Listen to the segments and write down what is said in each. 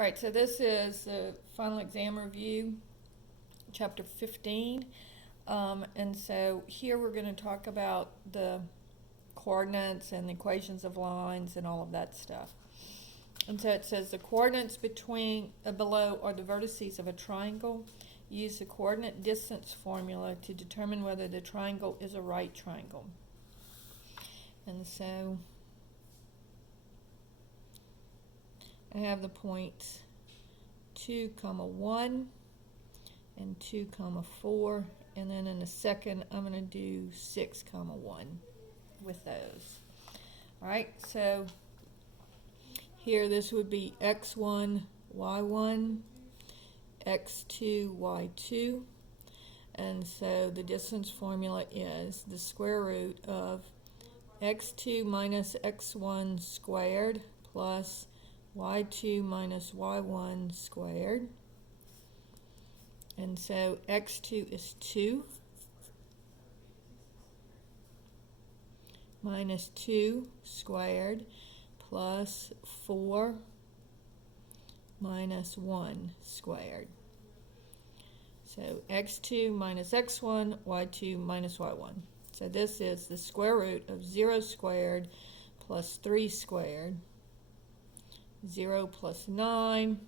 All right, so this is the final exam review, chapter 15. And so here we're going to talk about the coordinates and the equations of lines and all of that stuff. And so it says the coordinates between below are the vertices of a triangle. Use the coordinate distance formula to determine whether the triangle is a right triangle. And so I have the points 2, 1 and 2, 4, and then in a second I'm going to do 6, 1 with those. All right, so here this would be x1, y1, x2, y2, and so the distance formula is the square root of x2 minus x1 squared plus y2 minus y1 squared. And so x2 is 2 minus 2 squared plus 4 minus 1 squared. So x2 minus x1, y2 minus y1. So this is the square root of 0 squared plus 3 squared. 0 plus 9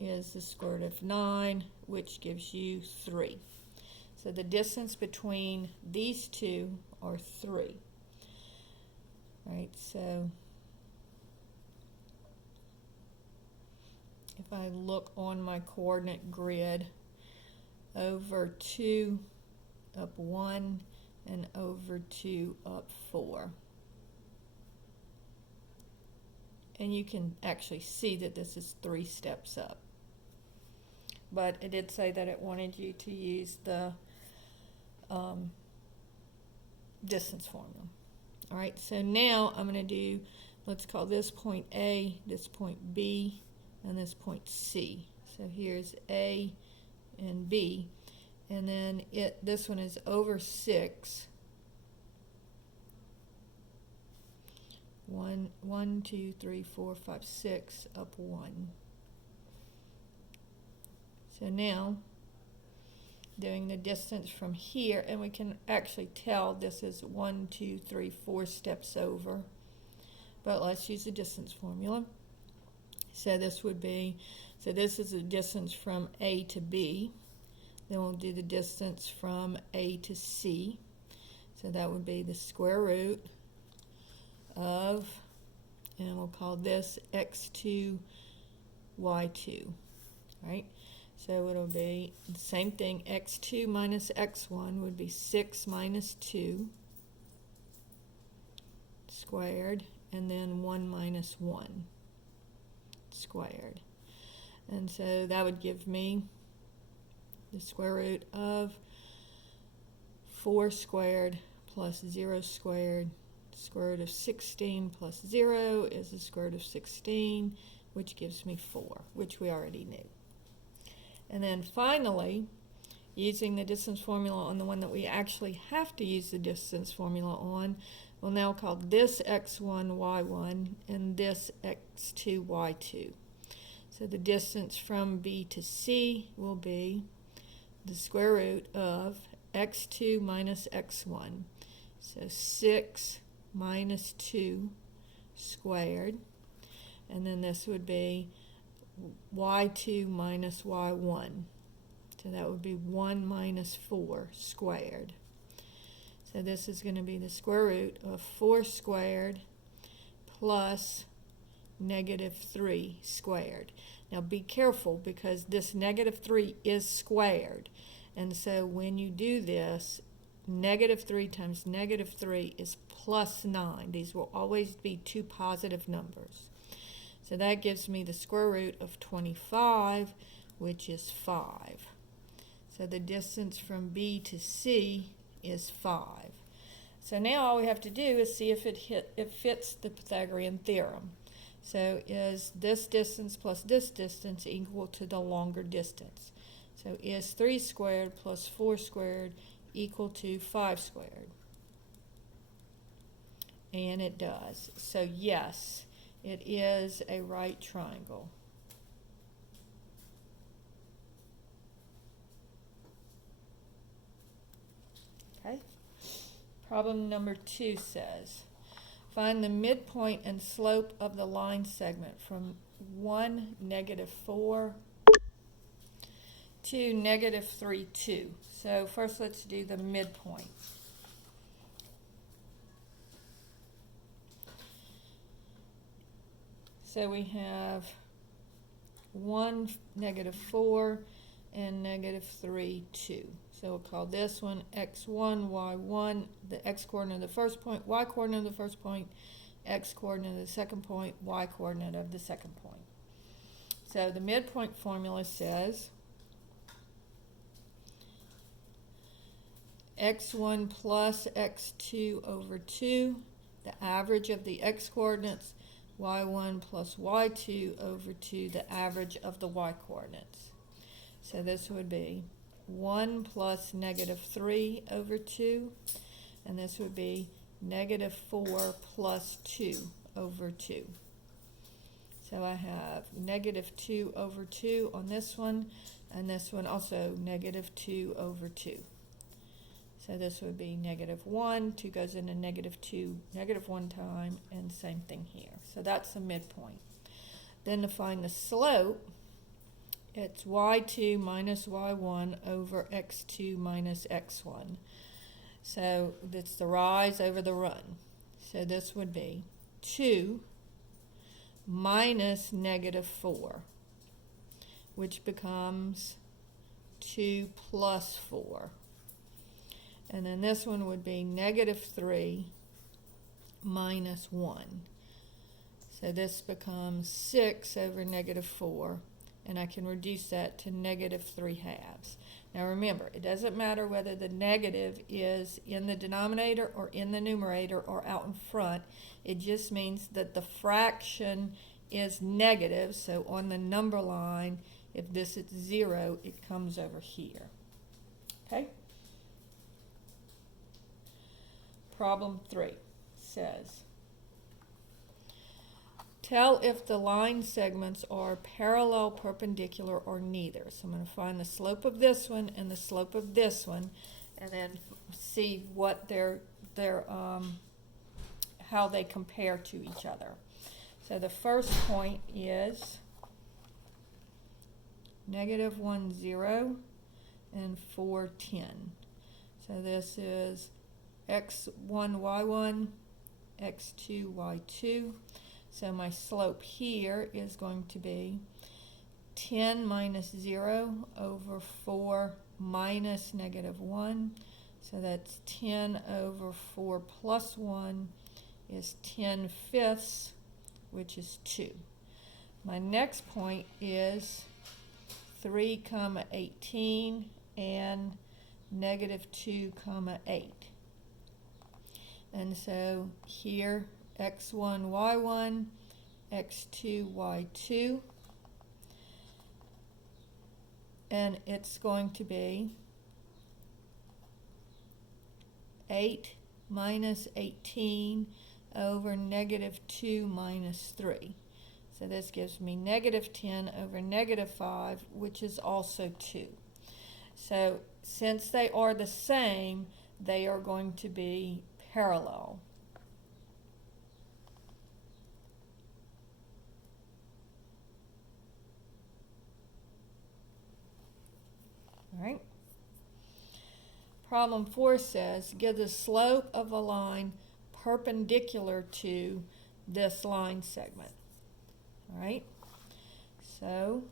is the square root of 9, which gives you 3. So the distance between these two are 3. All right, so if I look on my coordinate grid, over 2 up 1 and over 2 up 4. And you can actually see that this is 3 steps up. But it did say that it wanted you to use the distance formula. All right, so now I'm going to do, let's call this point A, this point B, and this point C. So here's A and B. And then this one is over 6. 1, 2, 3, 4, 5, 6 up 1. So now doing the distance from here, and we can actually tell this is 1, 2, 3, 4 steps over, but let's use the distance formula. So this would be, so this is the distance from A to B. Then we'll do the distance from A to C. So that would be the square root of, and we'll call this x2, y2, right? So it'll be the same thing, x2 minus x1 would be 6 minus 2 squared, and then 1 minus 1 squared. And so that would give me the square root of 4 squared plus 0 squared. Square root of 16 plus 0 is the square root of 16, which gives me 4, which we already knew. And then finally, using the distance formula on the one that we actually have to use the distance formula on, we'll now call this x1, y1, and this x2, y2. So the distance from B to C will be the square root of x2 minus x1. So 6 minus 2 squared, and then this would be y2 minus y1. So that would be 1 minus 4 squared. So this is going to be the square root of 4 squared plus negative 3 squared. Now be careful because this negative 3 is squared, and so when you do this, negative 3 times negative 3 is plus 9. These will always be two positive numbers. So that gives me the square root of 25, which is 5. So the distance from B to C is 5. So now all we have to do is see if it fits the Pythagorean theorem. So is this distance plus this distance equal to the longer distance? So is 3 squared plus 4 squared equal to 5 squared? And it does. So yes, it is a right triangle. Problem number 2 says, find the midpoint and slope of the line segment from 1, -4 to -3, 2. So first let's do the midpoint. So we have 1, -4, and -3, 2. So we'll call this one x1, y1, the x-coordinate of the first point, y-coordinate of the first point, x-coordinate of the second point, y-coordinate of the second point. So the midpoint formula says x1 plus x2 over 2, the average of the x-coordinates, y1 plus y2 over 2, the average of the y-coordinates. So this would be 1 plus -3 over 2, and this would be -4 plus 2 over 2. So I have -2 over 2 on this one, and this one also -2 over 2. So this would be -1, 2 goes into -2, -1 time, and same thing here. So that's the midpoint. Then to find the slope, it's y2 minus y1 over x2 minus x1. So it's the rise over the run. So this would be 2 minus -4, which becomes 2 plus 4. And then this one would be -3 minus 1. So this becomes 6 over -4, and I can reduce that to -3/2. Now remember, it doesn't matter whether the negative is in the denominator or in the numerator or out in front. It just means that the fraction is negative, so on the number line, if this is 0, it comes over here. Okay? Problem 3 says, tell if the line segments are parallel, perpendicular, or neither. So I'm going to find the slope of this one and the slope of this one, and then see what how they compare to each other. So the first point is -1, 0, and 4, 10. So this is x1, y1, x2, y2. So my slope here is going to be 10 minus 0 over 4 minus -1. So that's 10 over 4 plus 1 is 10/5, which is 2. My next point is 3, 18 and -2, 8. And so here, x1, y1, x2, y2, and it's going to be 8 minus 18 over -2 minus 3. So this gives me -10 over -5, which is also 2. So since they are the same, they are going to be parallel. All right. Problem 4 says, give the slope of a line perpendicular to this line segment. All right. So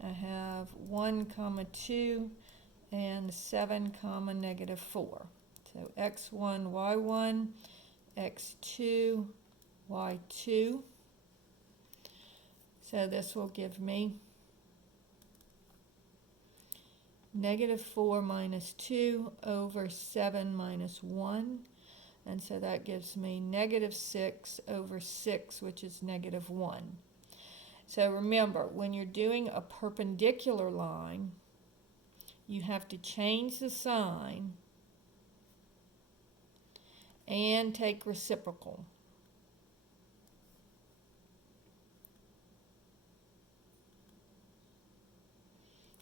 I have 1, 2 and 7, -4. So x1, y1, x2, y2. So this will give me -4 minus 2 over 7 minus 1. And so that gives me -6 over 6, which is -1. So remember, when you're doing a perpendicular line, you have to change the sign and take reciprocal.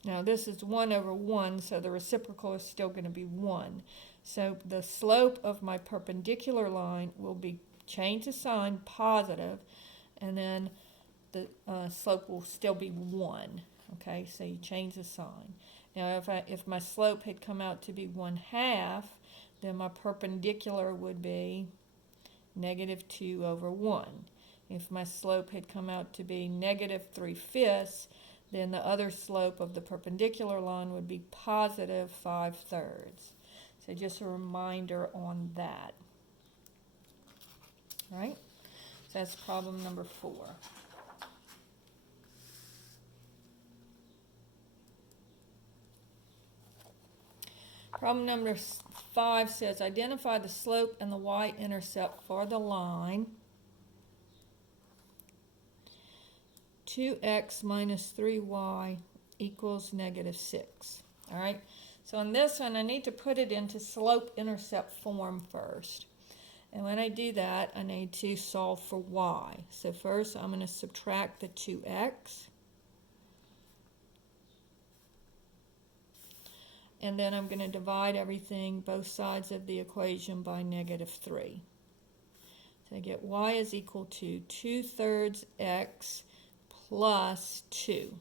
Now this is 1 over 1, so the reciprocal is still going to be 1. So the slope of my perpendicular line will be, change the sign, positive, and then the slope will still be 1. Okay, so you change the sign. Now if my slope had come out to be 1/2, then my perpendicular would be -2/1. If my slope had come out to be -3/5, then the other slope of the perpendicular line would be +5/3. So just a reminder on that. All right, so that's problem number 4. Problem number 5 says identify the slope and the y-intercept for the line 2x minus 3y equals -6. All right, so on this one I need to put it into slope-intercept form first. And when I do that, I need to solve for y. So first I'm going to subtract the 2x. And then I'm going to divide everything, both sides of the equation, by -3. So I get y is equal to 2/3 x plus 2.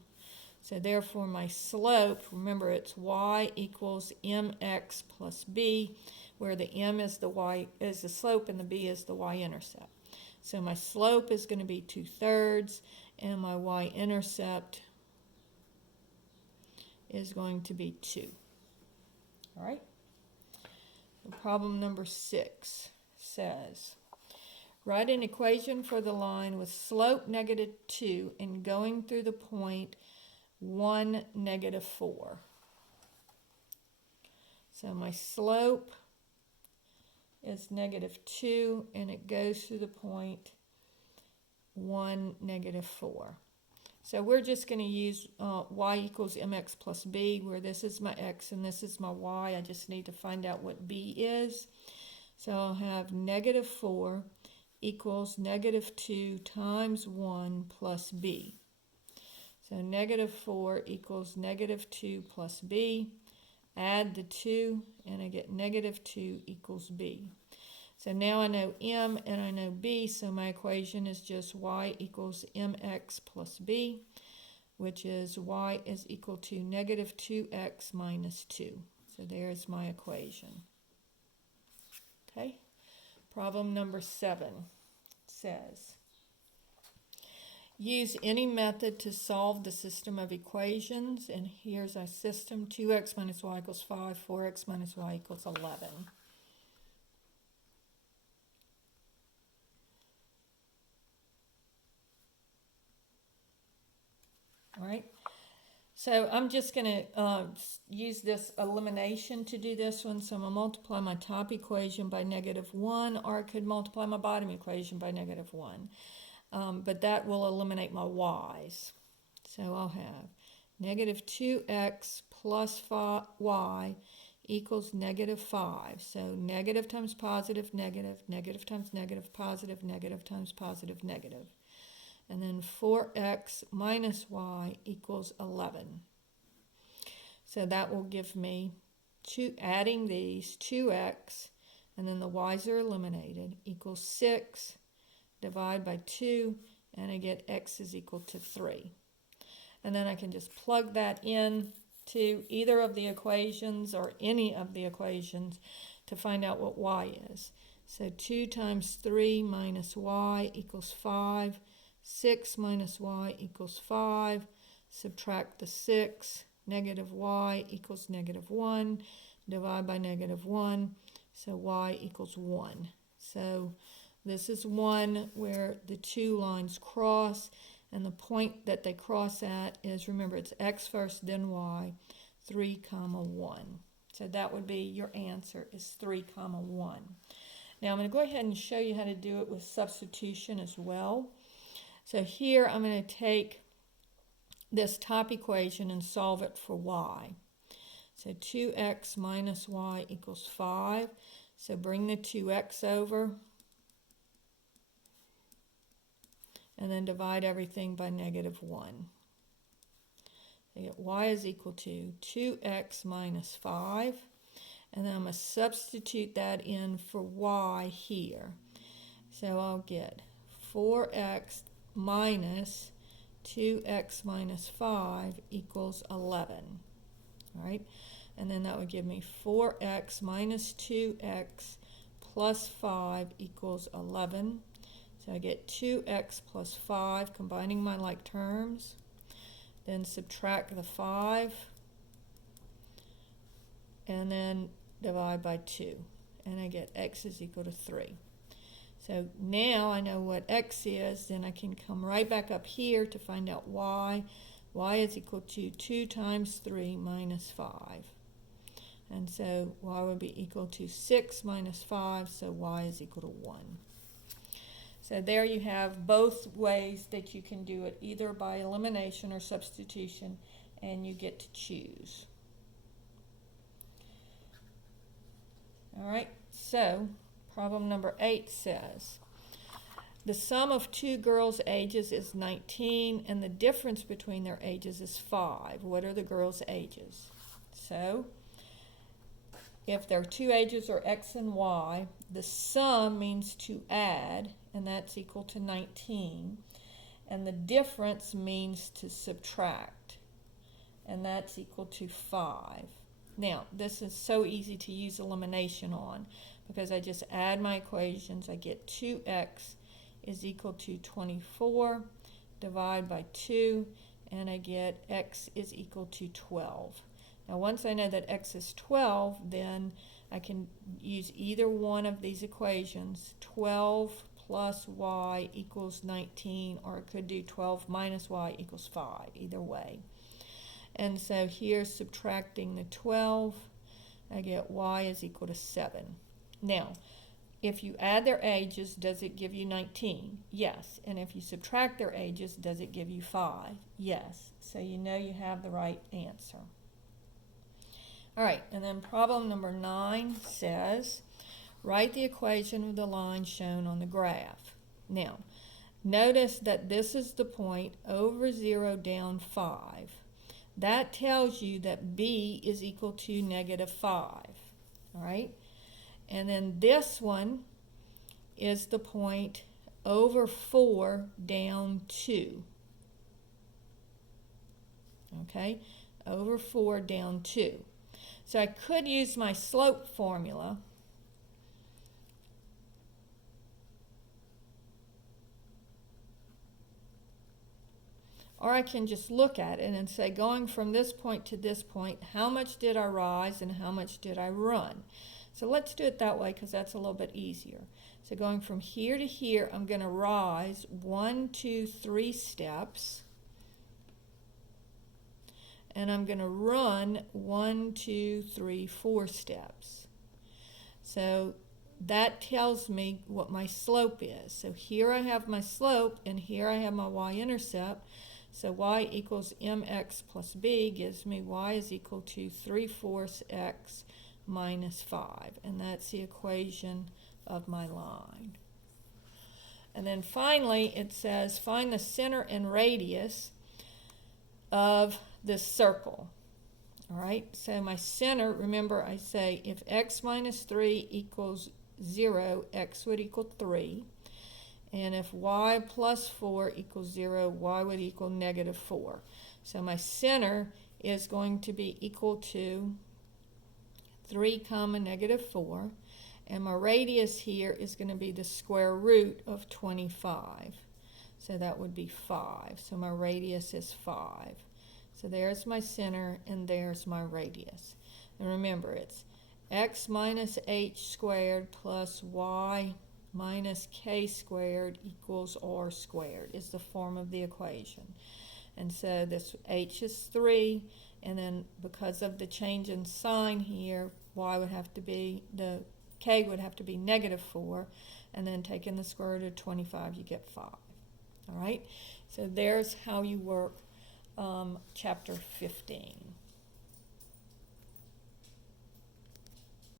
So therefore my slope, remember it's y equals mx plus b, where the m is the y is the slope and the b is the y-intercept. So my slope is going to be 2/3 and my y-intercept is going to be 2. All right. Problem number 6 says, write an equation for the line with slope -2 and going through the point 1, -4. So my slope is -2 and it goes through the point 1, -4. So we're just going to use y equals mx plus b, where this is my x and this is my y. I just need to find out what b is. So I'll have -4 equals -2 times 1 plus b. So -4 equals -2 plus b. Add the 2 and I get -2 equals b. So now I know m and I know b, so my equation is just y equals mx plus b, which is y is equal to -2x minus 2. So there's my equation. Okay. Problem number 7 says, use any method to solve the system of equations. And here's our system. 2x minus y equals 5, 4x minus y equals 11. All right, so I'm just going to use this elimination to do this one. So I'm going to multiply my top equation by -1, or I could multiply my bottom equation by -1. But that will eliminate my y's. So I'll have -2x plus y equals -5. So negative times positive, negative, negative times negative, positive, negative times positive, negative. And then 4x minus y equals 11. So that will give me, adding these, 2x, and then the y's are eliminated, equals 6, divide by 2, and I get x is equal to 3. And then I can just plug that in to either of the equations or any of the equations to find out what y is. So 2 times 3 minus y equals 5. 6 minus y equals 5, subtract the 6, negative y equals -1, divide by -1, so y equals 1. So this is 1 where the two lines cross, and the point that they cross at is, remember, it's x first, then y, 3, 1. So that would be your answer, is 3, 1. Now I'm going to go ahead and show you how to do it with substitution as well. So here I'm going to take this top equation and solve it for y. So 2x minus y equals 5. So bring the 2x over and then divide everything by -1. So you get y is equal to 2x minus 5. And then I'm going to substitute that in for y here. So I'll get 4x minus 2x minus 5 equals 11. All right, and then that would give me 4x minus 2x plus 5 equals 11. So I get 2x plus 5, combining my like terms. Then subtract the 5, and then divide by 2. And I get x is equal to 3. So now I know what x is, then I can come right back up here to find out y. Y is equal to 2 times 3 minus 5. And so y would be equal to 6 minus 5, so y is equal to 1. So there you have both ways that you can do it, either by elimination or substitution, and you get to choose. All right, so problem number 8 says, the sum of two girls' ages is 19, and the difference between their ages is 5. What are the girls' ages? So, if their two ages are x and y, the sum means to add, and that's equal to 19. And the difference means to subtract, and that's equal to 5. Now, this is so easy to use elimination on, because I just add my equations. I get 2x is equal to 24, divide by 2, and I get x is equal to 12. Now once I know that x is 12, then I can use either one of these equations. 12 plus y equals 19, or I could do 12 minus y equals 5, either way. And so here, subtracting the 12, I get y is equal to 7. Now, if you add their ages, does it give you 19? Yes. And if you subtract their ages, does it give you 5? Yes. So you know you have the right answer. All right, and then problem number 9 says, write the equation of the line shown on the graph. Now, notice that this is the point over 0 down 5. That tells you that b is equal to negative 5. All right? And then this one is the point over 4 down 2. Okay? Over 4 down 2. So I could use my slope formula. Or I can just look at it and say, going from this point to this point, how much did I rise and how much did I run? So let's do it that way, because that's a little bit easier. So going from here to here, I'm going to rise 1, 2, 3 steps. And I'm going to run 1, 2, 3, 4 steps. So that tells me what my slope is. So here I have my slope, and here I have my y-intercept. So y equals mx plus b gives me y is equal to 3/4 x minus 5. And that's the equation of my line. And then finally it says find the center and radius of this circle. All right, so my center, remember I say if x minus 3 equals 0, x would equal 3. And if y plus 4 equals 0, y would equal negative 4. So my center is going to be equal to 3 comma negative 4. And my radius here is going to be the square root of 25. So that would be 5. So my radius is 5. So there's my center, and there's my radius. And remember, it's x minus h squared plus y minus k squared equals r squared is the form of the equation. And so this h is 3, and then because of the change in sign here, y would have to be, the k would have to be negative 4, and then taking the square root of 25, you get 5. All right, so there's how you work chapter 15.